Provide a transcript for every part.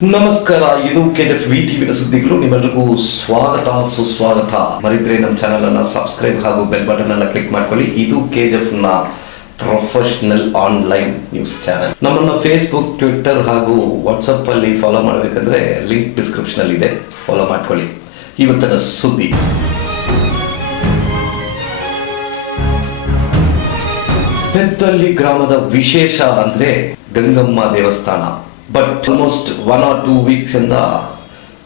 ನಮಸ್ಕಾರ, ಇದು ಕೆಎಫ್ ಟಿವಿನ ಸುದ್ದಿಗಳು. ನಿಮ್ಮೆಲ್ಲರಿಗೂ ಸ್ವಾಗತ ಸುಸ್ವಾಗತ. ಮರಿದ್ರೆ ನಮ್ಮ ಚಾನೆಲ್ ಅನ್ನ ಸಬ್ಸ್ಕ್ರೈಬ್ ಹಾಗೂ ಬೆಲ್ ಬಟನ್ ಅನ್ನ ಕ್ಲಿಕ್ ಮಾಡ್ಕೊಳ್ಳಿ. ಇದು ಕೆಎಫ್ ನ ಪ್ರೊಫೆಷನಲ್ ಆನ್ಲೈನ್ ನ್ಯೂಸ್ ಚಾನೆಲ್. ನಮ್ಮನ್ನ ಫೇಸ್ಬುಕ್, ಟ್ವಿಟ್ಟರ್ ಹಾಗೂ ವಾಟ್ಸ್ಆಪ್ ಅಲ್ಲಿ ಫಾಲೋ ಮಾಡಬೇಕಂದ್ರೆ ಲಿಂಕ್ ಡಿಸ್ಕ್ರಿಪ್ಷನ್ ಅಲ್ಲಿ ಇದೆ, ಫಾಲೋ ಮಾಡ್ಕೊಳ್ಳಿ. ಇವತ್ತಿನ ಸುದ್ದಿ: ಪೆದ್ದಳ್ಳಿ ಗ್ರಾಮದ ವಿಶೇಷ ಅಂದ್ರೆ ಗಂಗಮ್ಮ ದೇವಸ್ಥಾನ. ಬಟ್ ಆಲ್ಮೋಸ್ಟ್ 1 or 2 weeks ಇಂದ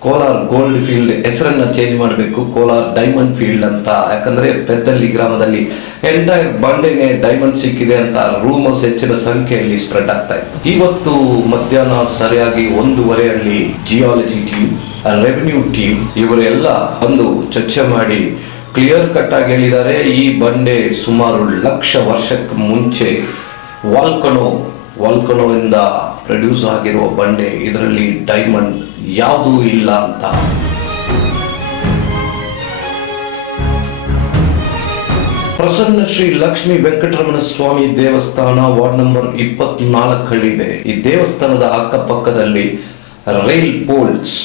ಕೋಲಾರ್ ಗೋಲ್ಡ್ ಫೀಲ್ಡ್ ಹೆಸರನ್ನ ಚೇಂಜ್ ಮಾಡಬೇಕು, ಕೋಲಾರ್ ಡೈಮಂಡ್ ಫೀಲ್ಡ್ ಅಂತ. ಯಾಕಂದ್ರೆ ಪೆದ್ದಳ್ಳಿ ಗ್ರಾಮದಲ್ಲಿ ಎಂಟೈರ್ ಬಂಡೆಗೆ ಡೈಮಂಡ್ ಸಿಕ್ಕಿದೆ ಅಂತ ರೂಮರ್ಸ್ ಹೆಚ್ಚಿನ ಸಂಖ್ಯೆಯಲ್ಲಿ ಸ್ಪ್ರೆಡ್ ಆಗ್ತಾ ಇತ್ತು. ಇವತ್ತು ಮಧ್ಯಾಹ್ನ ಸರಿಯಾಗಿ 1:30 ಹಳ್ಳಿ ಜಿಯಾಲಜಿ ಟೀಮ್, ರೆವಿನ್ಯೂ ಟೀಮ್ ಇವರೆಲ್ಲ ಬಂದು ಚರ್ಚೆ ಮಾಡಿ ಕ್ಲಿಯರ್ ಕಟ್ ಆಗಿ ಹೇಳಿದ್ದಾರೆ, ಈ ಬಂಡೆ ಸುಮಾರು 1,00,000 ವರ್ಷಕ್ಕೆ ಮುಂಚೆ ವಾಲ್ಕನೋ ಇಂದ ಪ್ರೊಡ್ಯೂಸ್ ಆಗಿರುವ ಬಂಡೆ, ಇದರಲ್ಲಿ ಡೈಮಂಡ್ ಯಾವುದೂ ಇಲ್ಲ ಅಂತ. ಪ್ರಸನ್ನ ಶ್ರೀ ಲಕ್ಷ್ಮೀ ವೆಂಕಟರಮಣ ಸ್ವಾಮಿ ದೇವಸ್ಥಾನ ವಾರ್ಡ್ ನಂಬರ್ 24 ಹಳ್ಳಿ ಇದೆ. ಈ ದೇವಸ್ಥಾನದ ಅಕ್ಕಪಕ್ಕದಲ್ಲಿ ರೈಲ್ ಪೋಲ್ಸ್,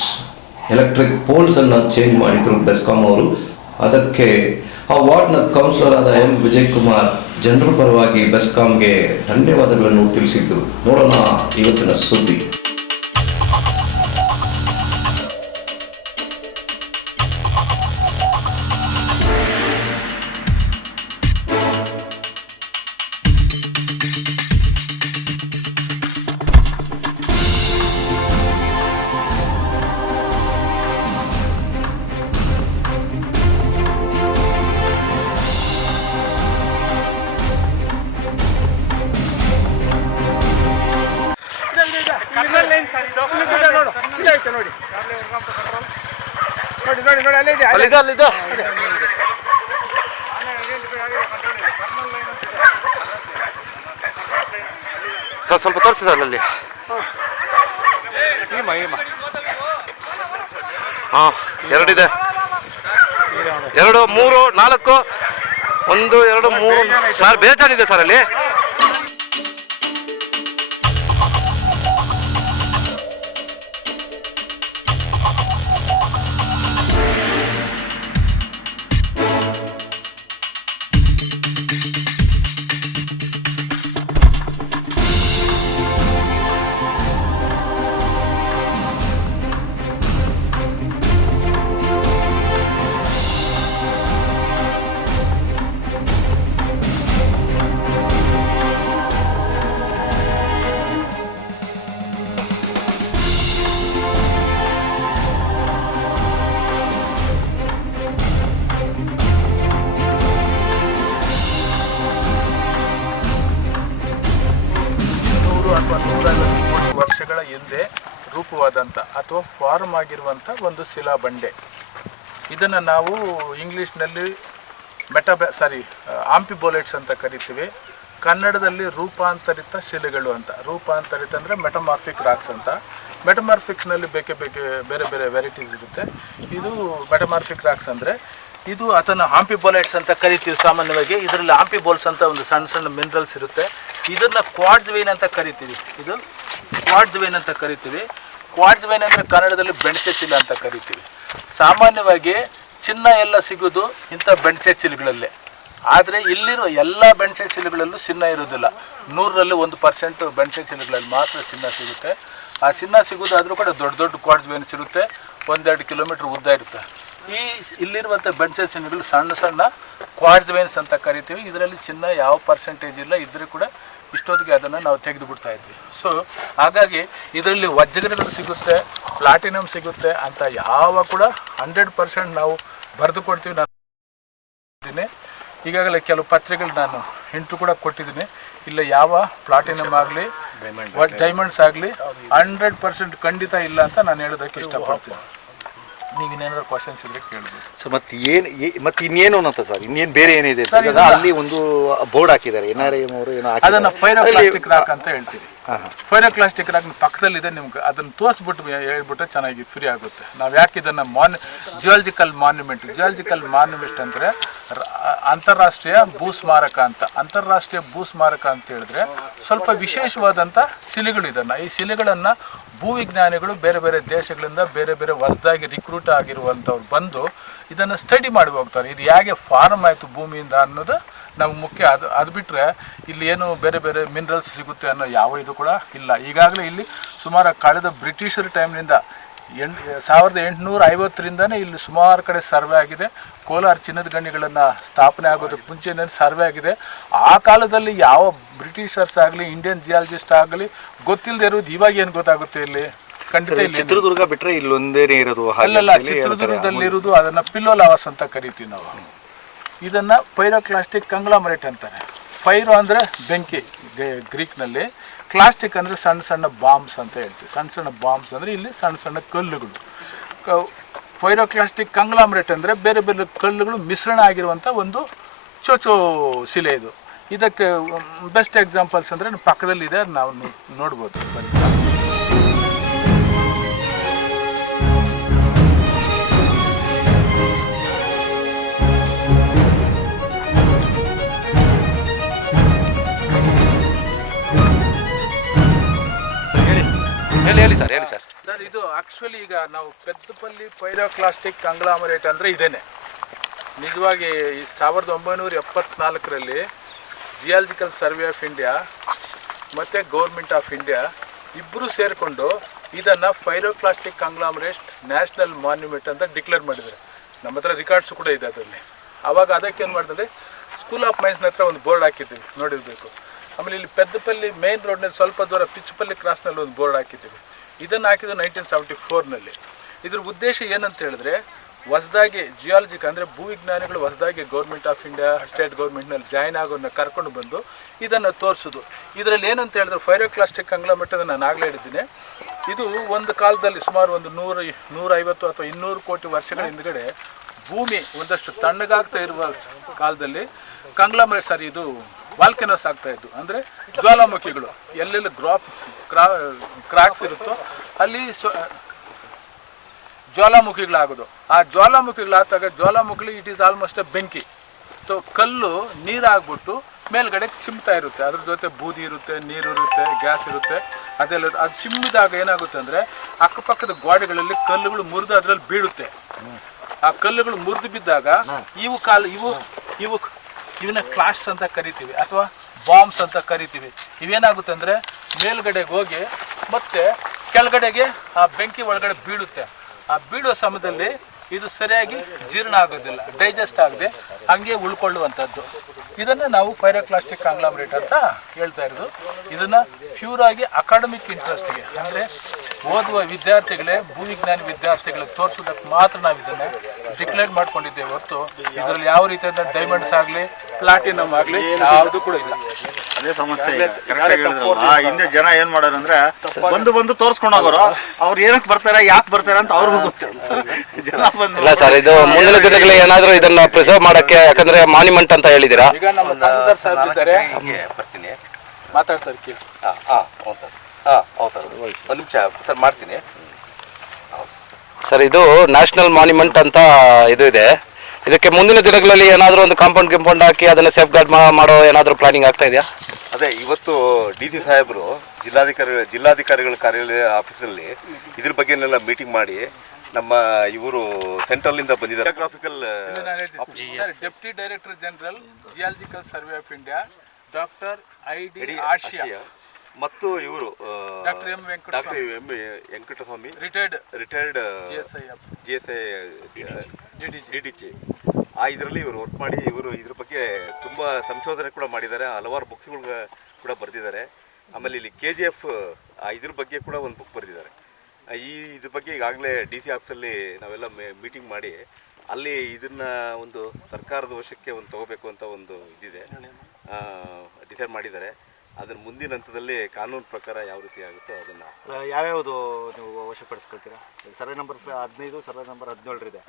ಎಲೆಕ್ಟ್ರಿಕ್ ಪೋಲ್ಸ್ ಅನ್ನ ಚೇಂಜ್ ಮಾಡಿದ್ರು ಬೆಸ್ಕಾಂ ಅವರು. ಅದಕ್ಕೆ ಆ ವಾರ್ಡ್ನ ಕೌನ್ಸಿಲರ್ ಆದ ಎಂ ವಿಜಯ್ ಕುಮಾರ್ ಜನರ ಪರವಾಗಿ ಬೆಸ್ಕಾಂಗೆ ಧನ್ಯವಾದಗಳನ್ನು ತಿಳಿಸಿದ್ರು. ನೋಡೋಣ ಇವತ್ತಿನ ಸುದ್ದಿ. ಸರ್ ಸ್ವಲ್ಪ ತೋರಿಸಿ ಸರ್ ಅಲ್ಲಿ. ಹಾಂ, 2 ಇದೆ, 2, 3, 4, 1, 2, 3 ಸರ್ ಬೇಜಾನಿದೆ ಸರ್ ಅಲ್ಲಿ. ಅಥವಾ 150 ಕೋಟಿ ವರ್ಷಗಳ ಹಿಂದೆ ರೂಪವಾದಂಥ ಅಥವಾ ಫಾರ್ಮ್ ಆಗಿರುವಂಥ ಒಂದು ಶಿಲಾ ಬಂಡೆ. ಇದನ್ನು ನಾವು ಇಂಗ್ಲೀಷ್ನಲ್ಲಿ ಆಂಪಿಬೋಲೈಟ್ಸ್ ಅಂತ ಕರಿತೀವಿ. ಕನ್ನಡದಲ್ಲಿ ರೂಪಾಂತರಿತ ಶಿಲೆಗಳು ಅಂತ. ರೂಪಾಂತರಿತ ಅಂದರೆ ಮೆಟಮಾರ್ಫಿಕ್ ರಾಕ್ಸ್ ಅಂತ. ಮೆಟಮಾರ್ಫಿಕ್ಸ್ನಲ್ಲಿ ಬೇರೆ ಬೇರೆ ವೆರೈಟೀಸ್ ಇರುತ್ತೆ. ಇದು ಮೆಟಮಾರ್ಫಿಕ್ ರಾಕ್ಸ್ ಅಂದರೆ ಇದು ಅದನ್ನು ಆಂಪಿಬೋಲೈಟ್ಸ್ ಅಂತ ಕರಿತೀವಿ ಸಾಮಾನ್ಯವಾಗಿ. ಇದರಲ್ಲಿ ಆಂಪಿಬೋಲ್ಸ್ ಅಂತ ಒಂದು ಸಣ್ಣ ಸಣ್ಣ ಮಿನರಲ್ಸ್ ಇರುತ್ತೆ. ಇದನ್ನು ಕ್ವಾರ್ಟ್ಸ್ ವೈನ್ ಅಂತ ಕರಿತೀವಿ. ಇದು ಕ್ವಾರ್ಟ್ಸ್ ವೈನ್ ಅಂತ ಕರಿತೀವಿ. ಕ್ವಾರ್ಟ್ಸ್ ವೈನ್ ಅಂದರೆ ಕನ್ನಡದಲ್ಲಿ ಬೆಣಚೆ ಚಿನ್ನ ಅಂತ ಕರಿತೀವಿ. ಸಾಮಾನ್ಯವಾಗಿ ಚಿನ್ನ ಎಲ್ಲ ಸಿಗೋದು ಇಂಥ ಬೆಣಚೆ ಚಿಲ್ಲುಗಳಲ್ಲೇ. ಆದರೆ ಇಲ್ಲಿರೋ ಎಲ್ಲ ಬೆಣಚೆ ಚಿಲ್ಲುಗಳಲ್ಲೂ ಚಿನ್ನ ಇರೋದಿಲ್ಲ. 100ರಲ್ಲಿ 1% ಬೆಣಚೆ ಚಿಲ್ಲುಗಳಲ್ಲಿ ಮಾತ್ರ ಚಿನ್ನ ಸಿಗುತ್ತೆ. ಆ ಚಿನ್ನ ಸಿಗೋದಾದರೂ ಕೂಡ ದೊಡ್ಡ ದೊಡ್ಡ ಕ್ವಾರ್ಟ್ಸ್ ವೈನ್ಸ್ ಇರುತ್ತೆ, 1-2 ಕಿಲೋಮೀಟ್ರ್ ಉದ್ದ ಇರುತ್ತೆ. ಇಲ್ಲಿರುವಂಥ ಬೆಣಚೆ ಚಿನ್ನಗಳು ಸಣ್ಣ ಸಣ್ಣ ಕ್ವಾರ್ಟ್ಸ್ ವೈನ್ಸ್ ಅಂತ ಕರಿತೀವಿ. ಇದರಲ್ಲಿ ಚಿನ್ನ ಯಾವ ಪರ್ಸೆಂಟೇಜ್ ಇಲ್ಲ, ಇದ್ರೂ ಕೂಡ ಇಷ್ಟೊತ್ತಿಗೆ ಅದನ್ನು ನಾವು ತೆಗೆದು ಬಿಡ್ತಾ ಇದ್ವಿ. ಸೊ ಹಾಗಾಗಿ ಇದರಲ್ಲಿ ವಜ್ರಗಳು ಸಿಗುತ್ತೆ, ಪ್ಲಾಟಿನಮ್ ಸಿಗುತ್ತೆ ಅಂತ ಯಾವ ಕೂಡ 100% ನಾವು ಬರೆದು ಕೊಡ್ತೀವಿ. ನಾನು ಈಗಾಗಲೇ ಕೆಲವು ಪತ್ರಿಕೆಗಳು ನಾನು ಇಂಟ್ರು ಕೂಡ ಕೊಟ್ಟಿದ್ದೀನಿ. ಇಲ್ಲ ಯಾವ ಪ್ಲಾಟಿನಮ್ ಆಗಲಿ ಡೈಮಂಡ್ಸ್ ಆಗಲಿ 100% ಖಂಡಿತ ಇಲ್ಲ ಅಂತ ನಾನು ಹೇಳೋದಕ್ಕೆ ಇಷ್ಟಪಡ್ತೀನಿ. ನೀವು ಇನ್ನೇನಾದ್ರು ಕ್ವಶನ್ಸ್ ಇದ್ರೆ ಕೇಳ್ಬೋದು. ಸೊ ಮತ್ತೆ ಇನ್ನೇನು ಅಂತ ಸರ್, ಇನ್ನೇನು ಬೇರೆ ಏನಿದೆ ಅಲ್ಲಿ? ಒಂದು ಬೋರ್ಡ್ ಹಾಕಿದ್ದಾರೆ NRM ಅವರು, ಏನೋ ಅದನ್ನು ಪೈರೋಕ್ಲಾಸ್ಟಿಕ್ ರಾಕ್ ಅಂತ ಹೇಳ್ತೀವಿ. ಫೈರೋಕ್ಲಾಸ್ಟಿಕ್ ರಾಕ್ ಪಕ್ಕದಲ್ಲಿದೆ. ನಿಮ್ಗೆ ಅದನ್ನು ತೋರಿಸ್ಬಿಟ್ಟು ಹೇಳ್ಬಿಟ್ರೆ ಚೆನ್ನಾಗಿ ಫ್ರೀ ಆಗುತ್ತೆ. ನಾವು ಯಾಕೆ ಇದನ್ನು ಜಿಯಾಲಜಿಕಲ್ ಮಾನ್ಯುಮೆಂಟ್ ಅಂದರೆ ಅಂತಾರಾಷ್ಟ್ರೀಯ ಭೂಸ್ಮಾರಕ ಅಂತ. ಅಂತಾರಾಷ್ಟ್ರೀಯ ಭೂಸ್ಮಾರಕ ಅಂತ ಹೇಳಿದ್ರೆ ಸ್ವಲ್ಪ ವಿಶೇಷವಾದಂಥ ಶಿಲೆಗಳು. ಈ ಶಿಲೆಗಳನ್ನು ಭೂವಿಜ್ಞಾನಿಗಳು ಬೇರೆ ಬೇರೆ ದೇಶಗಳಿಂದ ಬೇರೆ ಬೇರೆ ಹೊಸದಾಗಿ ರಿಕ್ರೂಟ್ ಆಗಿರುವಂಥವ್ರು ಬಂದು ಇದನ್ನು ಸ್ಟಡಿ ಮಾಡಿ ಹೋಗ್ತಾರೆ. ಇದು ಹೇಗೆ ಫಾರ್ಮ್ ಆಯಿತು ಭೂಮಿಯಿಂದ ಅನ್ನೋದು ನಮ್ಗೆ ಮುಖ್ಯ. ಅದು ಬಿಟ್ಟರೆ ಇಲ್ಲಿ ಏನು ಬೇರೆ ಬೇರೆ ಮಿನರಲ್ಸ್ ಸಿಗುತ್ತೆ ಅನ್ನೋ ಯಾವ ಇದು ಕೂಡ ಇಲ್ಲ. ಈಗಾಗಲೇ ಇಲ್ಲಿ ಸುಮಾರು ಕಳೆದ ಬ್ರಿಟಿಷರ ಟೈಮ್ನಿಂದ 1850ರಿಂದನೇ ಇಲ್ಲಿ ಸುಮಾರು ಕಡೆ ಸರ್ವೆ ಆಗಿದೆ. ಕೋಲಾರ ಚಿನ್ನದ ಗಣಿಗಳನ್ನು ಸ್ಥಾಪನೆ ಆಗೋದಕ್ಕೆ ಮುಂಚೆನೇ ಸರ್ವೆ ಆಗಿದೆ. ಆ ಕಾಲದಲ್ಲಿ ಯಾವ ಬ್ರಿಟಿಷರ್ಸ್ ಆಗಲಿ ಇಂಡಿಯನ್ ಜಿಯಾಲಜಿಸ್ಟ್ ಆಗಲಿ ಗೊತ್ತಿಲ್ಲದೆ ಇರೋದು ಇವಾಗ ಏನು ಗೊತ್ತಾಗುತ್ತೆ ಇಲ್ಲಿ? ಖಂಡಿತ ಇಲ್ಲಿ ಚಿತ್ರದುರ್ಗ ಬಿಟ್ಟರೆ ಇಲ್ಲೊಂದೇನೇ ಇರೋದು? ಅಲ್ಲಲ್ಲ, ಚಿತ್ರದುರ್ಗದಲ್ಲಿರೋದು ಅದನ್ನು ಪಿಲ್ಲೋ ಲಾವಾಸ್ ಅಂತ ಕರಿತೀವಿ ನಾವು. ಇದನ್ನು ಪೈರೋಕ್ಲಾಸ್ಟಿಕ್ ಕಂಗ್ಲಾಮರೇಟ್ ಅಂತಾರೆ. ಫೈರೋ ಅಂದರೆ ಬೆಂಕಿ ಗ್ರೀಕ್ನಲ್ಲಿ, ಕ್ಲಾಸ್ಟಿಕ್ ಅಂದರೆ ಸಣ್ಣ ಸಣ್ಣ ಬಾಂಬ್ಸ್ ಅಂತ ಹೇಳ್ತೀವಿ. ಸಣ್ಣ ಸಣ್ಣ ಬಾಂಬ್ಸ್ ಅಂದರೆ ಇಲ್ಲಿ ಸಣ್ಣ ಸಣ್ಣ ಕಲ್ಲುಗಳು. ಪೈರೋಕ್ಲಾಸ್ಟಿಕ್ ಕಂಗ್ಲಾಮರೇಟ್ ಅಂದರೆ ಬೇರೆ ಬೇರೆ ಕಲ್ಲುಗಳು ಮಿಶ್ರಣ ಆಗಿರುವಂಥ ಒಂದು ಚೋಚೋ ಶಿಲೆ ಇದು. ಇದಕ್ಕೆ ಬೆಸ್ಟ್ ಎಕ್ಸಾಂಪಲ್ಸ್ ಅಂದರೆ ಪಕ್ಕದಲ್ಲಿದೆ, ನಾವು ನೋಡ್ಬೋದು. ಹೇಳಿ ಸರ್. ಸರ್, ಇದು ಆ್ಯಕ್ಚುಲಿ ಈಗ ನಾವು ಪೆದ್ದಪಲ್ಲಿ ಪೈರೋಕ್ಲಾಸ್ಟಿಕ್ ಕಂಗ್ಲಾಮರೇಟ್ ಅಂದರೆ ಇದೇನೆ. ನಿಜವಾಗಿ 1974ರಲ್ಲಿ ಜಿಯಾಲಜಿಕಲ್ ಸರ್ವೆ ಆಫ್ ಇಂಡಿಯಾ ಮತ್ತು ಗೌರ್ಮೆಂಟ್ ಆಫ್ ಇಂಡಿಯಾ ಇಬ್ಬರು ಸೇರಿಕೊಂಡು ಇದನ್ನು ಪೈರೋಕ್ಲಾಸ್ಟಿಕ್ ಕಂಗ್ಲಾಮರೇಟ್ ನ್ಯಾಷನಲ್ ಮಾನ್ಯುಮೆಂಟ್ ಅಂತ ಡಿಕ್ಲೇರ್ ಮಾಡಿದ್ದಾರೆ. ನಮ್ಮ ಹತ್ರ ರಿಕಾರ್ಡ್ಸು ಕೂಡ ಇದೆ ಅದರಲ್ಲಿ. ಆವಾಗ ಅದಕ್ಕೇನು ಮಾಡಿದ್ರೆ ಸ್ಕೂಲ್ ಆಫ್ ಮೈನ್ಸ್ನ ಹತ್ರ ಒಂದು ಬೋರ್ಡ್ ಹಾಕಿದ್ದೀವಿ, ನೋಡಿರಬೇಕು. ಆಮೇಲೆ ಇಲ್ಲಿ ಪೆದ್ದಪಲ್ಲಿ ಮೇನ್ ರೋಡ್ನಲ್ಲಿ ಸ್ವಲ್ಪ ದೂರ ಪಿಚ್ಚಪಲ್ಲಿ ಕ್ರಾಸ್ನಲ್ಲಿ ಒಂದು ಬೋರ್ಡ್ ಹಾಕಿದ್ದೀವಿ. ಇದನ್ನು ಹಾಕಿದ್ದು 1974ನಲ್ಲಿ. ಇದ್ರ ಉದ್ದೇಶ ಏನಂತ ಹೇಳಿದ್ರೆ, ಹೊಸದಾಗಿ ಜಿಯಾಲಜಿಕ್ ಅಂದರೆ ಭೂವಿಜ್ಞಾನಿಗಳು ಹೊಸದಾಗಿ ಗೌರ್ಮೆಂಟ್ ಆಫ್ ಇಂಡಿಯಾ ಸ್ಟೇಟ್ ಗೌರ್ಮೆಂಟ್ನಲ್ಲಿ ಜಾಯ್ನ್ ಆಗೋನ್ನ ಕರ್ಕೊಂಡು ಬಂದು ಇದನ್ನು ತೋರಿಸೋದು. ಇದರಲ್ಲಿ ಏನಂತ ಹೇಳಿದ್ರೆ ಪೈರೋಕ್ಲಾಸ್ಟಿಕ್ ಕಂಗ್ಲಾಮರೇಟ್ ನಾನು ಆಗಲೇ ಹೇಳಿದ್ದೀನಿ. ಇದು ಒಂದು ಕಾಲದಲ್ಲಿ ಸುಮಾರು ಒಂದು 150 ಅಥವಾ 200 ಕೋಟಿ ವರ್ಷಗಳ ಹಿಂದ್ಗಡೆ ಭೂಮಿ ಒಂದಷ್ಟು ತಣ್ಣಗಾಗ್ತಾ ಇರುವ ಕಾಲದಲ್ಲಿ ಕಂಗ್ಲಾಮರೇಟ್ ಇದು ವಾಲ್ಕೆನೋಸ್ ಆಗ್ತಾ ಇದ್ದು. ಅಂದರೆ ಜ್ವಾಲಾಮುಖಿಗಳು ಎಲ್ಲೆಲ್ಲಿ ಕ್ರಾಕ್ಸ್ ಇರುತ್ತೋ ಅಲ್ಲಿ ಜ್ವಾಲಾಮುಖಿಗಳಾಗೋದು. ಆ ಜ್ವಾಲಾಮುಖಿಗಳಾದಾಗ ಜ್ವಾಲಾಮುಖಿ ಇಟ್ ಈಸ್ ಆಲ್ಮೋಸ್ಟ್ ಎ ಬೆಂಕಿ. ಸೊ ಕಲ್ಲು ನೀರಾಗ್ಬಿಟ್ಟು ಮೇಲ್ಗಡೆ ಚಿಮ್ತಾ ಇರುತ್ತೆ. ಅದ್ರ ಜೊತೆ ಬೂದಿ ಇರುತ್ತೆ, ನೀರು ಇರುತ್ತೆ, ಗ್ಯಾಸ್ ಇರುತ್ತೆ, ಅದೆಲ್ಲ. ಅದು ಚಿಮ್ಮಿದಾಗ ಏನಾಗುತ್ತೆ ಅಂದರೆ ಅಕ್ಕಪಕ್ಕದ ಗೋಡೆಗಳಲ್ಲಿ ಕಲ್ಲುಗಳು ಮುರಿದು ಅದರಲ್ಲಿ ಬೀಳುತ್ತೆ. ಆ ಕಲ್ಲುಗಳು ಮುರಿದು ಬಿದ್ದಾಗ ಇವನ್ನ ಕ್ಲಾಶ್ ಅಂತ ಕರಿತೀವಿ ಅಥವಾ ಬಾಂಬ್ಸ್ ಅಂತ ಕರಿತೀವಿ. ಇವೇನಾಗುತ್ತೆ ಅಂದರೆ ಮೇಲ್ಗಡೆಗೆ ಹೋಗಿ ಮತ್ತೆ ಕೆಳಗಡೆಗೆ ಆ ಬೆಂಕಿ ಒಳಗಡೆ ಬೀಳುತ್ತೆ. ಆ ಬೀಳೋ ಸಮಯದಲ್ಲಿ ಇದು ಸರಿಯಾಗಿ ಜೀರ್ಣ ಆಗೋದಿಲ್ಲ, ಡೈಜೆಸ್ಟ್ ಆಗದೆ ಹಂಗೆ ಉಳ್ಕೊಳ್ಳುವಂಥದ್ದು. ಇದನ್ನು ನಾವು ಪೈರೋಕ್ಲಾಸ್ಟಿಕ್ ಕಂಗ್ಲಾಮರೇಟ್ ಅಂತ ಹೇಳ್ತಾ ಇರೋದು. ಇದನ್ನು ಪ್ಯೂರಾಗಿ ಅಕಾಡೆಮಿಕ್ ಇಂಟ್ರೆಸ್ಟ್ಗೆ ಅಂದರೆ ಓದುವ ವಿದ್ಯಾರ್ಥಿಗಳೇ, ಭೂವಿಜ್ಞಾನಿ ವಿದ್ಯಾರ್ಥಿಗಳಿಗೆ ತೋರಿಸೋದಕ್ಕೆ ಮಾತ್ರ ನಾವು ಇದನ್ನು ಡಿಕ್ಲೇರ್ ಮಾಡ್ಕೊಂಡಿದ್ದೇವೆ ಹೊರತು ಇದರಲ್ಲಿ ಯಾವ ರೀತಿಯಾದ ಡೈಮಂಡ್ಸ್ ಆಗಲಿ ಪ್ಲಾಟಿನಮ್ ಆಗಲಿ ಯಾವುದು ಕೂಡ ಇಲ್ಲ. ಅದೇ ಸಮಸ್ಯೆ. ಹಿಂದೆ ಜನ ಏನ್ ಮಾಡೋರು ಅಂದ್ರೆ ಬಂದು ತೋರ್ಸ್ಕೊಂಡು ಹೋಗೋರು. ಅವ್ರು ಏನಕ್ಕೆ ಬರ್ತಾರೆ, ಯಾಕೆ ಬರ್ತಾರೆ ಅಂತ ಅವ್ರಿಗೂ ಗೊತ್ತಿಲ್ಲ. ಜನ ಇಲ್ಲ ಸರ್, ಇದು ಮುಂದಿನ ದಿನಗಳಲ್ಲಿ ಏನಾದರೂ ಇದನ್ನ ಪ್ರಿಸರ್ವ್ ಮಾಡಕ್ಕೆ, ಯಾಕಂದ್ರೆ ಮಾನ್ಯುಮೆಂಟ್ ಅಂತ ಹೇಳಿದ್ದೀರಾ. ಈಗ ನಮ್ಮ ತಹಸೀಲ್ದಾರ್ ಸಾಹೇಬ್ ಇದ್ದಾರೆ, ಬರ್ತೀನಿ, ಮಾತಾಡ್ತಾರೆ ಕೇಳಿ. ಹೌದು ಸರ್, ಹೌದು ಸರ್, ಒಂದು ನಿಮಿಷ ಸರ್ ಮಾಡ್ತೀನಿ ಸರ್. ಇದು ನ್ಯಾಷನಲ್ ಮಾನ್ಯುಮೆಂಟ್ ಅಂತ ಇದು ಇದೆ. ಇದಕ್ಕೆ ಮುಂದಿನ ದಿನಗಳಲ್ಲಿ ಏನಾದರೂ ಒಂದು ಕಾಂಪೌಂಡ್ ಹಾಕಿ ಅದನ್ನು ಸೇಫ್ ಗಾರ್ಡ್ ಮಾಡೋ ಏನಾದರೂ ಪ್ಲಾನಿಂಗ್ ಆಗ್ತಾ ಇದೆಯಾ? ಅದೇ ಇವತ್ತು DC ಸಾಹೇಬರು ಜಿಲ್ಲಾಧಿಕಾರಿಗಳ ಕಾರ್ಯಾಲಯ ಆಫೀಸಲ್ಲಿ ಇದ್ರ ಬಗ್ಗೆನೆಲ್ಲ ಮೀಟಿಂಗ್ ಮಾಡಿ ನಮ್ಮ ಇವರು ಸೆಂಟ್ರಲ್ ಇಂದ ಬಂದಿದ್ದಾರೆ. Geographical deputy director general geological survey of India doctor ID ಆಶಿಯಾ ಮತ್ತು ಇವರು doctor M Venkataswamy retired GSI DDG ಇದರಲ್ಲಿ ಇವರು ವರ್ಕ್ ಮಾಡಿ ಇವರು ಇದ್ರ ಬಗ್ಗೆ ತುಂಬ ಸಂಶೋಧನೆ ಕೂಡ ಮಾಡಿದ್ದಾರೆ. ಹಲವಾರು ಬುಕ್ಸ್ಗಳು ಕೂಡ ಬರೆದಿದ್ದಾರೆ. ಆಮೇಲೆ ಇಲ್ಲಿ KGF ಇದ್ರ ಬಗ್ಗೆ ಕೂಡ ಒಂದು ಬುಕ್ ಬರೆದಿದ್ದಾರೆ. ಇದ್ರ ಬಗ್ಗೆ ಈಗಾಗಲೇ DC ಆಫೀಸಲ್ಲಿ ನಾವೆಲ್ಲ ಮೀಟಿಂಗ್ ಮಾಡಿ ಅಲ್ಲಿ ಇದನ್ನ ಒಂದು ಸರ್ಕಾರದ ವಶಕ್ಕೆ ಒಂದು ತಗೋಬೇಕು ಅಂತ ಒಂದು ಇದಿದೆ, ಡಿಸೈಡ್ ಮಾಡಿದ್ದಾರೆ. ಅದನ್ನು ಮುಂದಿನ ಹಂತದಲ್ಲಿ ಕಾನೂನು ಪ್ರಕಾರ ಯಾವ ರೀತಿ ಆಗುತ್ತೋ ಅದನ್ನು ಯಾವ್ಯಾವುದು ನೀವು ವಶಪಡಿಸ್ಕೊಳ್ತೀರಾ? ಸರ್ವೆ ನಂಬರ್ 15, ಸರ್ವೆ ನಂಬರ್ 17 ಇದೆ.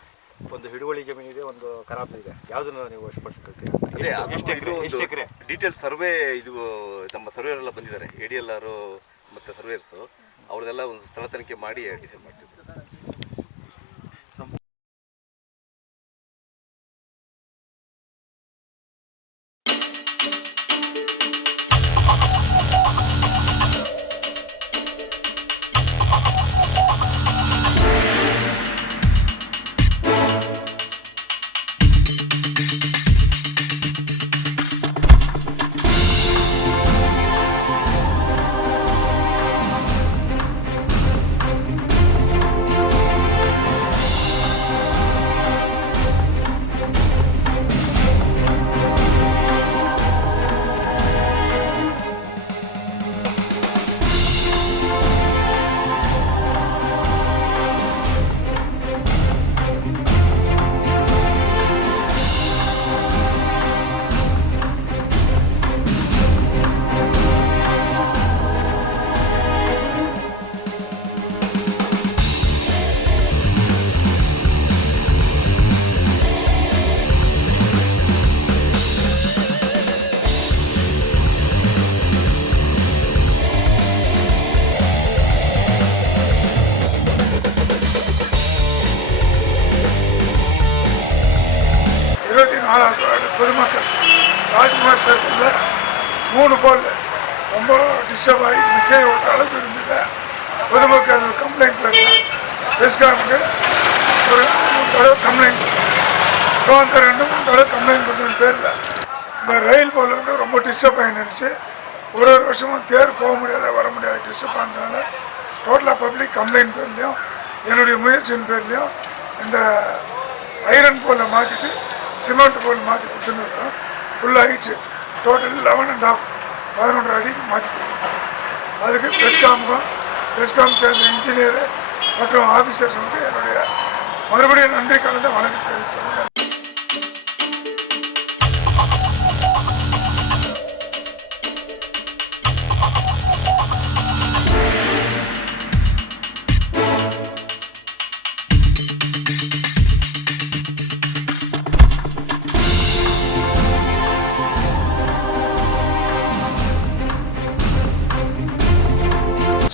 ಒಂದು ಹಿಡುವಳಿ ಜಮೀನಿದೆ, ಒಂದು ಖರಾಬ್ ಇದೆ. ಯಾವುದನ್ನು ನೀವು ವಶಪಡಿಸ್ಕೊಳ್ತೀರಾ? ಎಷ್ಟು ಎಕರೆ ಡೀಟೇಲ್ ಸರ್ವೆ ಇದು ನಮ್ಮ ಸರ್ವೇರೆಲ್ಲ ಬಂದಿದ್ದಾರೆ, ADLR ಮತ್ತು ಸರ್ವೇರ್ಸು. ಅವ್ರದ್ದೆಲ್ಲ ಒಂದು ಸ್ಥಳ ತನಿಖೆ ಮಾಡಿ ಡಿಸೈಡ್ ಮಾಡ್ತೀವಿ. 4வது பொதுமக்கள் ராஜ்குமார் சர்க்கிளில் 3 போல் ரொம்ப டிஸ்டர்ப் ஆகி நிற்க ஓட்ட அளவுக்கு இருந்தது. பொதுமக்கள் கம்ப்ளைண்ட் பண்ணால் பெஸ்காமுக்கு ஒரு 3 தடவை கம்ப்ளைண்ட் சுதந்திரம் 2-3 தடவை கம்ப்ளைண்ட் பண்ணுறதுன்னு பேரில் இந்த ரயில் போல் வந்து ரொம்ப டிஸ்டர்ப் ஆகி நினச்சி ஒரு வருஷமும் தேர் போக முடியாத வர முடியாத டிஸ்டர்ப் ஆனதுனால டோட்டலாக பப்ளிக் கம்ப்ளைண்ட் பேர்லையும் என்னுடைய முயற்சியின் பேர்லையும் இந்த ஐரன் போலை மாற்றிட்டு சிமெண்ட் போல் மாற்றி கொடுத்துன்னு ஃபுல்லாகிடுச்சு. டோட்டல் 11.5 அடிக்கு மாற்றி கொடுத்துருக்கோம். அதுக்கு பெஸ்காம் சேர்ந்த இன்ஜினியரு மற்றும் ஆஃபீஸர்ஸுக்கு என்னுடைய மறுபடியும் நன்றி கலந்த வணக்கம் தெரிவித்துள்ளேன்.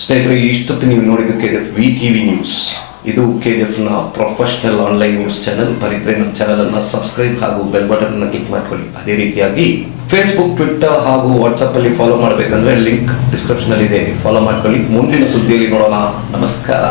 ಸ್ನೇಹಿತರೆ, ಇಷ್ಟೊತ್ತು ನೀವು ನೋಡಿದ್ದು KGF VTV ನ್ಯೂಸ್. ಇದು KGFನ ಪ್ರೊಫೆಷನಲ್ ಆನ್ಲೈನ್ ನ್ಯೂಸ್ ಚಾನೆಲ್. ಬರೀದ್ರೆ ನಮ್ಮ ಚಾನೆಲ್ ಅನ್ನು ಸಬ್ಸ್ಕ್ರೈಬ್ ಹಾಗೂ ಬೆಲ್ ಬಟನ್ ಅನ್ನು ಕ್ಲಿಕ್ ಮಾಡ್ಕೊಳ್ಳಿ. ಅದೇ ರೀತಿಯಾಗಿ ಫೇಸ್ಬುಕ್, ಟ್ವಿಟ್ಟರ್ ಹಾಗೂ ವಾಟ್ಸಪ್ ಅಲ್ಲಿ ಫಾಲೋ ಮಾಡಬೇಕಂದ್ರೆ ಲಿಂಕ್ ಡಿಸ್ಕ್ರಿಪ್ಷನ್ ಅಲ್ಲಿ ಇದೆ, ಫಾಲೋ ಮಾಡ್ಕೊಳ್ಳಿ. ಮುಂದಿನ ಸುದ್ದಿಯಲ್ಲಿ ನೋಡೋಣ. ನಮಸ್ಕಾರ.